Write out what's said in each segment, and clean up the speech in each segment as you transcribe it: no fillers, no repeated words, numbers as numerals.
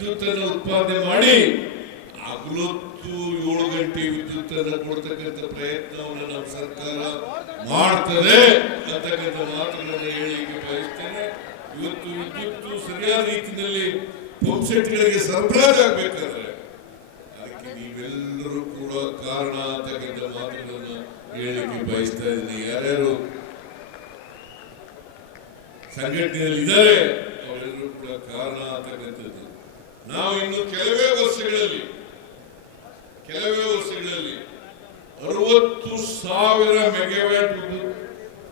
ವಿದ್ಯುತ್ ಅನ್ನು ಉತ್ಪಾದನೆ ಮಾಡಿ ಹಗಲೊತ್ತು 7 ಗಂಟೆ ವಿದ್ಯುತ್ ಅನ್ನು ಕೊಡ್ತಕ್ಕಂಥ ಪ್ರಯತ್ನವನ್ನು ನಮ್ಮ ಸರ್ಕಾರ ಮಾಡ್ತದೆ ಅಂತಕ್ಕಂಥ ಮಾತುಗಳನ್ನು ಹೇಳಿಕೆ ಬಯಸ್ತೇನೆ. ಇವತ್ತು ವಿದ್ಯುತ್ ಸರಿಯಾದ ರೀತಿಯಲ್ಲಿ ಪಂಪ್ ಸೆಟ್ಗಳಿಗೆ ಸರಬರಾಜು ಆಗ್ಬೇಕಾದ್ರೆ ಅದಕ್ಕೆ ನೀವೆಲ್ಲರೂ ಕೂಡ ಕಾರಣ ಅಂತಕ್ಕಂಥ ಮಾತುಗಳನ್ನು ಹೇಳಿಕೆ ಬಯಸ್ತಾ ಇದ್ದೀನಿ. ಯಾರ್ಯಾರು ಸಂಘಟನೆಯಲ್ಲಿ ಇದ್ದಾರೆ ಅವರೆಲ್ಲರೂ ಕೂಡ ಕಾರಣ ಅಂತಕ್ಕಂಥದ್ದು. ನಾವು ಇನ್ನು ಕೆಲವೇ ವರ್ಷಗಳಲ್ಲಿ 60,000 ಮೆಗಾವ್ಯಾಟ್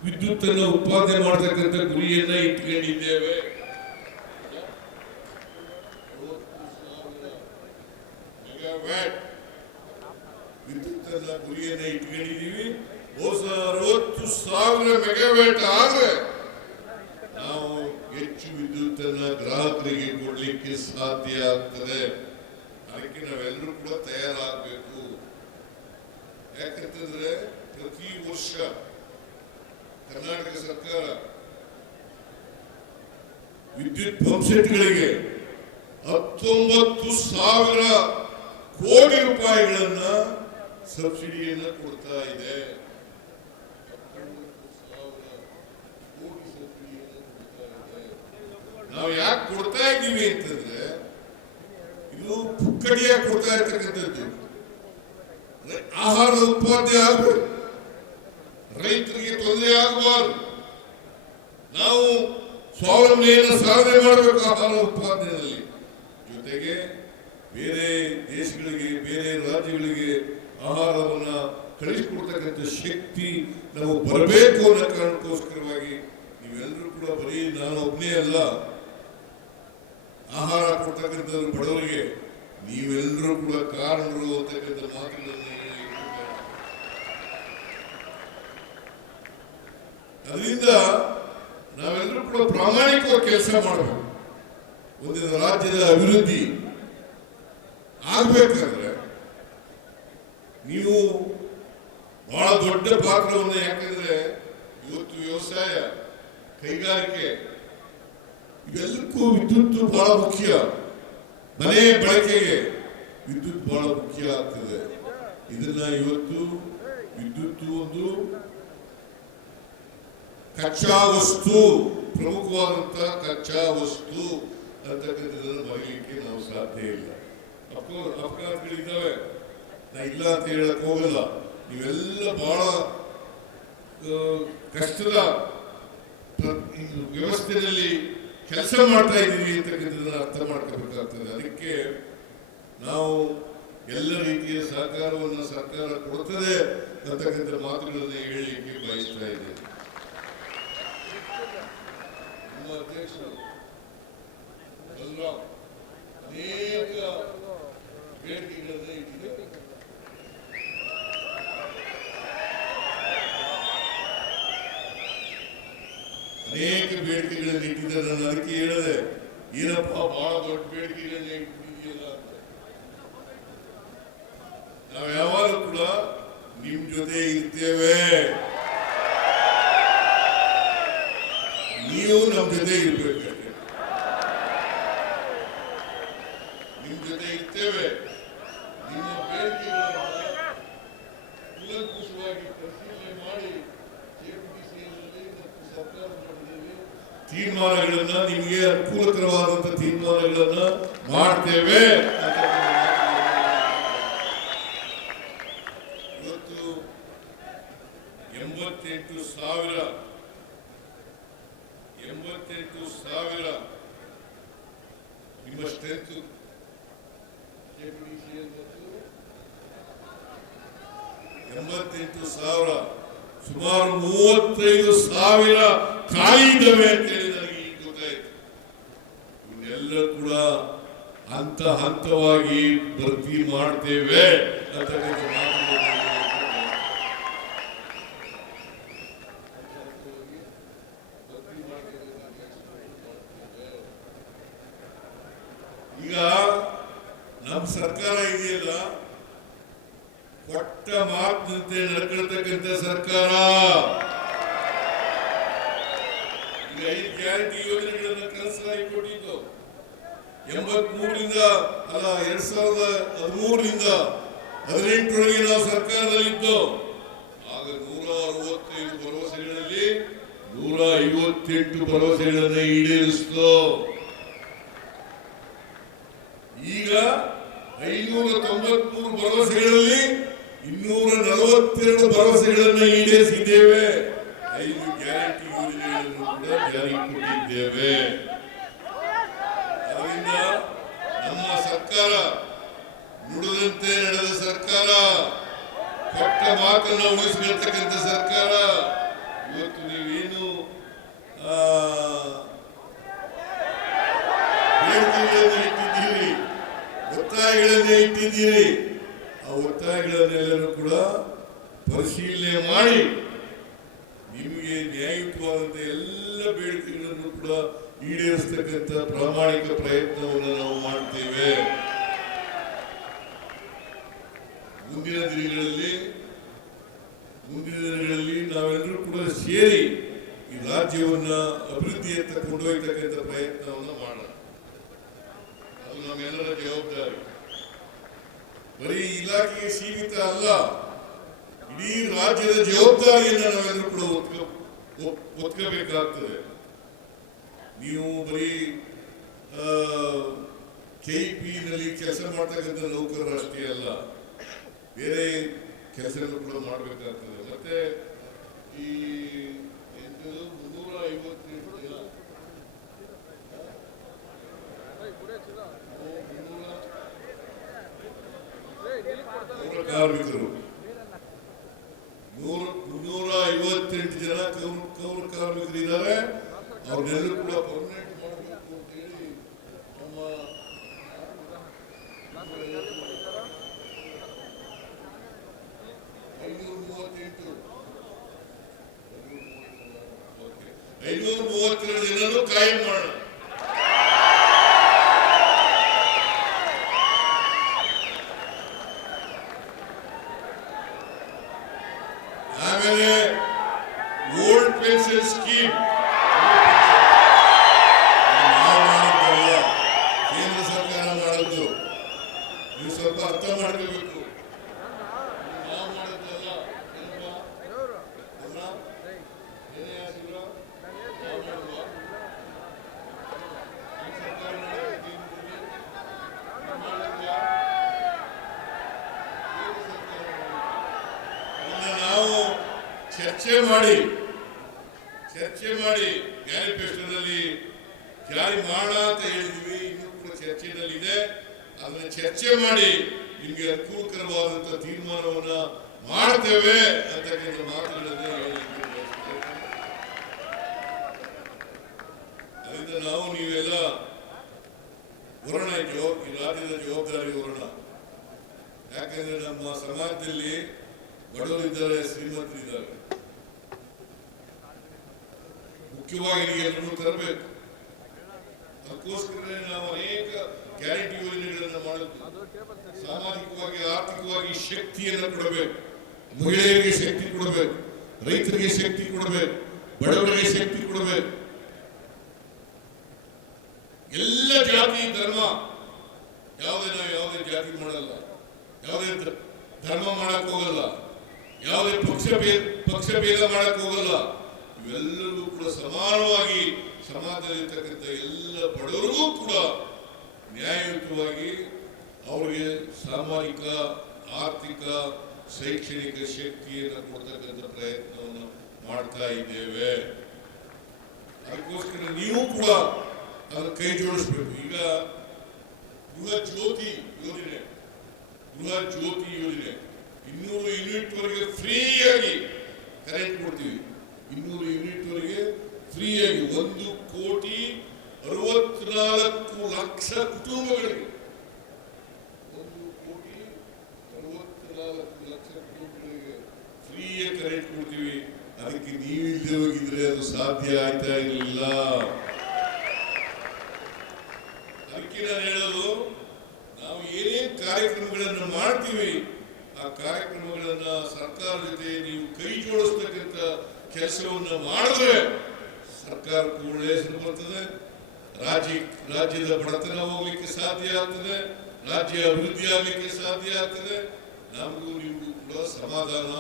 ವಿದ್ಯುತ್ ಅನ್ನು ಉತ್ಪಾದನೆ ಮಾಡತಕ್ಕಂಥ ಗುರಿಯನ್ನ ಇಟ್ಕೊಂಡಿದ್ದೇವೆ. 60,000 ಮೆಗಾವ್ಯಾಟ್ ವಿದ್ಯುತ್ ಅನ್ನ ಗುರಿಯನ್ನ ಇಟ್ಕೊಂಡಿದ್ದೀವಿ. 60,000 ಮೆಗಾವ್ಯಾಟ್ ಆದ್ರೆ ನಾವು ಹೆಚ್ಚು ವಿದ್ಯುತ್ ಅನ್ನ ಗ್ರಾಹಕರಿಗೆ ಕೊಡ್ಲಿಕ್ಕೆ ಸಾಧ್ಯ ಆಗ್ತದೆ. ಅದಕ್ಕೆ ನಾವೆಲ್ಲರೂ ಕೂಡ ತಯಾರಾಗಬೇಕು. ಯಾಕಂತಂದ್ರೆ ಪ್ರತಿ ವರ್ಷ ಕರ್ನಾಟಕ ಸರ್ಕಾರ ವಿದ್ಯುತ್ ಪಂಪ್ ಸೆಟ್ಗಳಿಗೆ 19,000 ಕೋಟಿ ರೂಪಾಯಿಗಳನ್ನ ಸಬ್ಸಿಡಿಯನ್ನ ಕೊಡ್ತಾ ಇದೆ. ನಾವು ಯಾಕೆ ಕೊಡ್ತಾ ಇದ್ದೀವಿ ಅಂತಂದ್ರೆ ಇದು ಪುಕ್ಕಡಿಯಾಗಿ ಕೊಡ್ತಾ ಇರ್ತಕ್ಕಂಥದ್ದು. ಆಹಾರದ ಉತ್ಪಾದನೆ ಆಗಬೇಕು, ರೈತರಿಗೆ ತೊಂದರೆ ಆಗಬಾರದು. ನಾವು ಸ್ವಾವಲಂಬನೆಯನ್ನು ಸಾಧನೆ ಮಾಡಬೇಕು ಆಹಾರ ಉತ್ಪಾದನೆಯಲ್ಲಿ. ಜೊತೆಗೆ ಬೇರೆ ದೇಶಗಳಿಗೆ, ಬೇರೆ ರಾಜ್ಯಗಳಿಗೆ ಆಹಾರವನ್ನ ಕಳಿಸಿಕೊಡ್ತಕ್ಕಂಥ ಶಕ್ತಿ ನಾವು ಬರಬೇಕು ಅನ್ನೋ ಕಾರಣಕ್ಕೋಸ್ಕರವಾಗಿ ನೀವೆಲ್ಲರೂ ಕೂಡ ಬರೀ ನಾನು ಒಬ್ಬನೇ ಅಲ್ಲ, ಆಹಾರ ಕೊಡ್ತಕ್ಕಂಥದ್ದು ಬಡವರಿಗೆ ನೀವೆಲ್ಲರೂ ಕೂಡ ಕಾರಣರು ಅಂತಕ್ಕಂಥ ಮಾತುಗಳನ್ನು ಹೇಳಿ. ಅದರಿಂದ ನಾವೆಲ್ಲರೂ ಕೂಡ ಪ್ರಾಮಾಣಿಕವಾಗಿ ಕೆಲಸ ಮಾಡಬೇಕು. ಒಂದು ರಾಜ್ಯದ ಅಭಿವೃದ್ಧಿ ಆಗ್ಬೇಕಾದ್ರೆ ನೀವು ಬಹಳ ದೊಡ್ಡ ಪಾತ್ರವನ್ನು, ಯಾಕಂದ್ರೆ ಇವತ್ತು ವ್ಯವಸಾಯ, ಕೈಗಾರಿಕೆ ಇವೆಲ್ಲಕ್ಕೂ ವಿದ್ಯುತ್ ಬಹಳ ಮುಖ್ಯ. ಮನೆ ಬಳಕೆಗೆ ವಿದ್ಯುತ್ ಬಹಳ ಮುಖ್ಯ ಆಗ್ತದೆ. ಇದನ್ನ ಇವತ್ತು ವಿದ್ಯುತ್ ಒಂದು ಕಚ್ಚಾ ವಸ್ತು, ಪ್ರಮುಖವಾದಂತಹ ಕಚ್ಚಾ ವಸ್ತು ಅಂತಕ್ಕಂಥದ್ದನ್ನು ಬರೀಲಿಕ್ಕೆ ನಾವು ಸಾಧ್ಯ ಇಲ್ಲ. ಅಪಘಾತಗಳಿದ್ದಾವೆ, ನಾ ಇಲ್ಲ ಅಂತ ಹೇಳಕ್ ಹೋಗಲ್ಲ. ನೀವೆಲ್ಲ ಬಹಳ ಕಷ್ಟದ ವ್ಯವಸ್ಥೆಯಲ್ಲಿ ಕೆಲಸ ಮಾಡ್ತಾ ಇದ್ದೀವಿ ಅಂತಕ್ಕಂಥದ್ದನ್ನ ಅರ್ಥ ಮಾಡ್ಕೋಬೇಕಾಗ್ತದೆ. ಅದಕ್ಕೆ ನಾವು ಎಲ್ಲ ರೀತಿಯ ಸಹಕಾರವನ್ನು ಸರ್ಕಾರ ಕೊಡುತ್ತದೆ ಅಂತಕ್ಕಂಥ ಮಾತುಗಳನ್ನು ಹೇಳಲಿಕ್ಕೆ ಬಯಸ್ತಾ ಇದ್ದೇನೆ. ನಮ್ಮ ಅಧ್ಯಕ್ಷರು ಬಲರಾಮ್ ಅನೇಕ ಬೇಡಿಕೆಗಳನ್ನು ಇಟ್ಟಿದ್ದಾರೆ. ಅನೇಕ ಬೇಡಿಕೆಗಳನ್ನು ಇಟ್ಟಿದ್ದಾರೆ. ನಾನು ಅದಕ್ಕೆ ಹೇಳಿದೆ, ಏನಪ್ಪ ಬಹಳ ದೊಡ್ಡ ಬೇಡಿಕೆಗಳನ್ನ ಇಟ್ಟಿದೆಯಲ್ಲ ಅಂತ. ನಾವು ಯಾವಾಗಲೂ ಕೂಡ ನಿಮ್ ಜೊತೆ ಇರ್ತೇವೆ, ನೀವು ನಮ್ಮ ಜೊತೆ ಇರ್ಬೇಕು. ನಿಮ್ ಜೊತೆ ಇರ್ತೇವೆ. ನಿಮ್ಮ ಬೇಡಿಕೆಗಳನ್ನು ಕೂಲಂಕುಷವಾಗಿ ಪರಿಶೀಲನೆ ಮಾಡಿ ತೀರ್ಮಾನಗಳನ್ನ, ನಿಮಗೆ ಅನುಕೂಲಕರವಾದಂತಹ ತೀರ್ಮಾನಗಳನ್ನ ಮಾಡ್ತೇವೆ. ಇವತ್ತು 88,000 ನಿಮ್ಮ ಸ್ಟ್ರೆಂತ್ KPDCL ಮತ್ತು 88,000 ಸುಮಾರು 35,000 ಖಾಲಿ ಇದ್ದಾವೆ ಅಂತ ಹೇಳಿ ನನಗೆ ಈಗ ಗೊತ್ತಾಯ್ತು. ಇವನ್ನೆಲ್ಲ ಕೂಡ ಹಂತ ಹಂತವಾಗಿ ಭರ್ತಿ ಮಾಡ್ತೇವೆ ಅಂತಕ್ಕಂಥ ಮಾತುಗಳನ್ನು ಈಗ ನಮ್ಮ ಸರ್ಕಾರ ಇದೆಯಲ್ಲ, ಕೊಟ್ಟ ಮಾತಿನಂತೆ ನಡ್ಕೊಳ್ತಕ್ಕಂಥ ಸರ್ಕಾರ. ಈಗ 5 ಗ್ಯಾರಂಟಿ ಯೋಜನೆಗಳನ್ನು ಕನಸಾಗಿ ಕೊಟ್ಟಿದ್ದು 83ರಿಂದ ಅಲ್ಲ 2013ರಿಂದ 18ರೊಳಗೆ ನಾವು ಸರ್ಕಾರದಲ್ಲಿದ್ದು ಆಗ 165 ಭರವಸೆಗಳಲ್ಲಿ 158 ಭರವಸೆಗಳನ್ನು ಈಡೇರಿಸಿತು. ಈಗ 593 ಭರವಸೆಗಳಲ್ಲಿ 242 ಭರವಸೆಗಳನ್ನು ಈಡೇರಿಸಿದ್ದೇವೆ. 5 ಗ್ಯಾರಂಟಿ ಯೋಜನೆಗಳನ್ನು ಕೂಡ ಜಾರಿಗೆ ಕೊಟ್ಟಿದ್ದೇವೆ. ಅದರಿಂದ ನಮ್ಮ ಸರ್ಕಾರ ನುಡಿದಂತೆ ನಡೆದ ಸರ್ಕಾರ, ಕೊಟ್ಟ ಮಾತನ್ನು ಉಳಿಸಿರ್ತಕ್ಕಂಥ ಸರ್ಕಾರ. ಇವತ್ತು ನೀವೇನು ಬೇಡಿಕೆಗಳನ್ನು ಇಟ್ಟಿದ್ದೀರಿ, ಒತ್ತಾಯಗಳನ್ನು ಇಟ್ಟಿದ್ದೀರಿ, ಆ ಒತ್ತಾಯಗಳನ್ನೆಲ್ಲರೂ ಕೂಡ ಪರಿಶೀಲನೆ ಮಾಡಿ ನಿಮಗೆ ನ್ಯಾಯಯುತವಾದಂತ ಎಲ್ಲ ಬೇಡಿಕೆಗಳನ್ನು ಕೂಡ ಈಡೇರಿಸತಕ್ಕಂಥ ಪ್ರಾಮಾಣಿಕ ಪ್ರಯತ್ನವನ್ನು ನಾವು ಮಾಡ್ತೇವೆ. ಮುಂದಿನ ದಿನಗಳಲ್ಲಿ ನಾವೆಲ್ಲರೂ ಕೂಡ ಸೇರಿ ಈ ರಾಜ್ಯವನ್ನ ಅಭಿವೃದ್ಧಿಯತ್ತ ಕೊಂಡೊಯ್ಯತಕ್ಕಂಥ ಪ್ರಯತ್ನವನ್ನು ಮಾಡೋಣ. ಅದು ನಮ್ಮೆಲ್ಲರ ಜವಾಬ್ದಾರಿ. ಬರೀ ಇಲಾಖೆಗೆ ಸೀಮಿತ ಅಲ್ಲ, ಇಡೀ ರಾಜ್ಯದ ಜವಾಬ್ದಾರಿಯನ್ನು ನಾವೆಲ್ಲರೂ ಕೂಡ ಒತ್ಕೋಬೇಕಾಗ್ತದೆ. ನೀವು ಬರೀ KEP ನಲ್ಲಿ ಕೆಲಸ ಮಾಡ್ತಕ್ಕಂಥ ನೌಕರರು ಅಷ್ಟೇ ಅಲ್ಲ, ಬೇರೆ ಕೆಲಸಗಳು ಕೂಡ ಮಾಡಬೇಕಾಗ್ತದೆ. ಮತ್ತೆ ಈ 358 ಜನ ಕಾರ್ಮಿಕರು, 358 ಜನ ಕೌರ ಕಾರ್ಮಿಕರು ಇದ್ದಾರೆ. ಅವ್ರನ್ನೆಲ್ಲರೂ ಕೂಡ ಪರ್ಮನೆಂಟ್ ಮಾಡಬೇಕು ಅಂತ ಹೇಳಿ ನಮ್ಮ 532 ಜನರು ಕಾಯಂ ಮಾಡೋಣ. ಆಮೇಲೆ ಓಲ್ಡ್ ಪೆನ್ಷನ್ ಸ್ಕೀಮ್ ನಾವು ಮಾಡಿದ್ದಲ್ಲ, ಕೇಂದ್ರ ಸರ್ಕಾರ ಮಾಡಿದ್ದು. ನೀವು ಸ್ವಲ್ಪ ಅರ್ಥ ಮಾಡ್ಕೋಬೇಕು. ನಾವು ಮಾಡಿದ್ದಲ್ಲ, ನಾವು ಚರ್ಚೆ ಮಾಡಿ ಮ್ಯಾನಿಫೆಸ್ಟೋನಲ್ಲಿ ಜಾರಿ ಮಾಡ ಅಂತ ಹೇಳಿದ್ವಿ. ಇನ್ನೂ ಕೂಡ ಚರ್ಚೆನಲ್ಲಿದೆ. ಅದನ್ನ ಚರ್ಚೆ ಮಾಡಿ ನಿಮಗೆ ಅನುಕೂಲಕರವಾದಂತಹ ತೀರ್ಮಾನವನ್ನ ಮಾಡ್ತೇವೆ ಅಂತಕ್ಕಂಥ ಮಾತುಗಳನ್ನೇ ಹೇಳಿದ್ದೇವೆ. ಅದರಿಂದ ನಾವು ನೀವೆಲ್ಲ ಹೊರಣ, ಈ ರಾಜ್ಯದ ಜವಾಬ್ದಾರಿ ಹೊರಣ. ಯಾಕಂದ್ರೆ ನಮ್ಮ ಸಮಾಜದಲ್ಲಿ ಬಡವರಿದ್ದಾರೆ, ಶ್ರೀಮಂತರಿದ್ದಾರೆ. ಮುಖ್ಯವಾಗಿ ಎಲ್ಲರೂ ತರಬೇಕು. ಅದಕ್ಕೋಸ್ಕರ ನಾವು ಅನೇಕ ಗ್ಯಾರಂಟಿ ಯೋಜನೆಗಳನ್ನು ಮಾಡುತ್ತೇವೆ. ಸಾಮಾಜಿಕವಾಗಿ ಆರ್ಥಿಕವಾಗಿ ಶಕ್ತಿಯನ್ನು ಕೊಡಬೇಕು. ಮಹಿಳೆಯರಿಗೆ ಶಕ್ತಿ ಕೊಡಬೇಕು, ರೈತರಿಗೆ ಶಕ್ತಿ ಕೊಡಬೇಕು, ಬಡವರಿಗೆ ಶಕ್ತಿ ಕೊಡಬೇಕು. ಎಲ್ಲ ಜಾತಿ ಧರ್ಮ ಯಾವುದೇ ಜಾತಿ ಮಾಡಲ್ಲ, ಯಾವುದೇ ಧರ್ಮ ಮಾಡಕ್ ಹೋಗಲ್ಲ, ಯಾವುದೇ ಪಕ್ಷ ಭೇದ ಮಾಡಕ್ ಹೋಗಲ್ಲ. ಇವೆಲ್ಲರೂ ಕೂಡ ಸಮಾನವಾಗಿ ಸಮಾಜದಲ್ಲಿರ್ತಕ್ಕಂಥ ಎಲ್ಲ ಬಡವರಿಗೂ ಕೂಡ ನ್ಯಾಯಯುತವಾಗಿ ಅವರಿಗೆ ಸಾಮಾಜಿಕ, ಆರ್ಥಿಕ, ಶೈಕ್ಷಣಿಕ ಶಕ್ತಿಯನ್ನು ಕೊಡ್ತಕ್ಕಂಥ ಪ್ರಯತ್ನವನ್ನು ಮಾಡ್ತಾ ಇದ್ದೇವೆ. ಅದಕ್ಕೋಸ್ಕರ ನೀವು ಕೂಡ ಅದನ್ನು ಕೈ ಜೋಡಿಸ್ಬೇಕು. ಈಗ ಗೃಹ ಜ್ಯೋತಿ ಯೋಜನೆ 200 ಯೂನಿಟ್ ವರೆಗೆ ಫ್ರೀಯಾಗಿ ಕರೆಂಟ್ ಕೊಡ್ತೀವಿ. 200 ಯೂನಿಟ್ ವರೆಗೆ ಫ್ರೀಯಾಗಿ 1,64,00,000 ಕುಟುಂಬಗಳಿಗೆ 1,64,00,000 ಕುಟುಂಬಗಳಿಗೆ ಫ್ರೀಯಾಗಿ ಕರೆಂಟ್ ಕೊಡ್ತೀವಿ. ಅದಕ್ಕೆ ನೀವಿಲ್ಲದೆ ಹೋಗಿದ್ರೆ ಅದು ಸಾಧ್ಯ ಆಯ್ತಾ ಇರಲಿಲ್ಲ. ಅದಕ್ಕೆ ನಾನು ಹೇಳೋದು, ನಾವು ಏನೇನು ಕಾರ್ಯಕ್ರಮಗಳನ್ನು ಮಾಡ್ತೀವಿ ಆ ಕಾರ್ಯಕ್ರಮಗಳನ್ನ ಸರ್ಕಾರ ಜೊತೆ ನೀವು ಕೈ ಜೋಡಿಸ್ತಕ್ಕಂಥ ಕೆಲಸವನ್ನು ಮಾಡಿದ್ರೆ ಸರ್ಕಾರಕ್ಕೂ ಒಳ್ಳೆಯ ಹೆಸರು ಬರ್ತದೆ, ರಾಜ್ಯದ ಬಡತನ ಹೋಗ್ಲಿಕ್ಕೆ ಸಾಧ್ಯ ಆಗ್ತದೆ, ರಾಜ್ಯ ಅಭಿವೃದ್ಧಿ ಆಗಲಿಕ್ಕೆ ಸಾಧ್ಯ ಆಗ್ತದೆ. ನಮಗೂ ನಿಮಗೂ ಕೂಡ ಸಮಾಧಾನ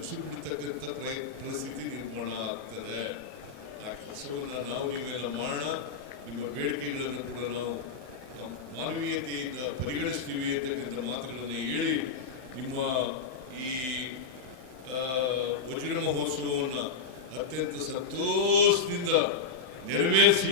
ಉಸಿರು ಬಿಡ್ತಕ್ಕಂಥ ಪರಿಸ್ಥಿತಿ ನಿರ್ಮಾಣ ಆಗ್ತದೆ. ಆ ಕೆಲಸವನ್ನು ನಾವು ನೀವೆಲ್ಲ ಮಾಡೋಣ. ನಿಮ್ಮ ಬೇಡಿಕೆಗಳನ್ನು ಕೂಡ ನಾವು ಮಾನವೀಯತೆಯಿಂದ ಪರಿಗಣಿಸ್ತೀವಿ ಅಂತಕ್ಕಂಥ ಮಾತುಗಳನ್ನು ಹೇಳಿ ನಿಮ್ಮ ಈ ವಜ್ರ ಮಹೋತ್ಸವವನ್ನು ಅತ್ಯಂತ ಸಂತೋಷದಿಂದ ನೆರವೇರಿಸಿ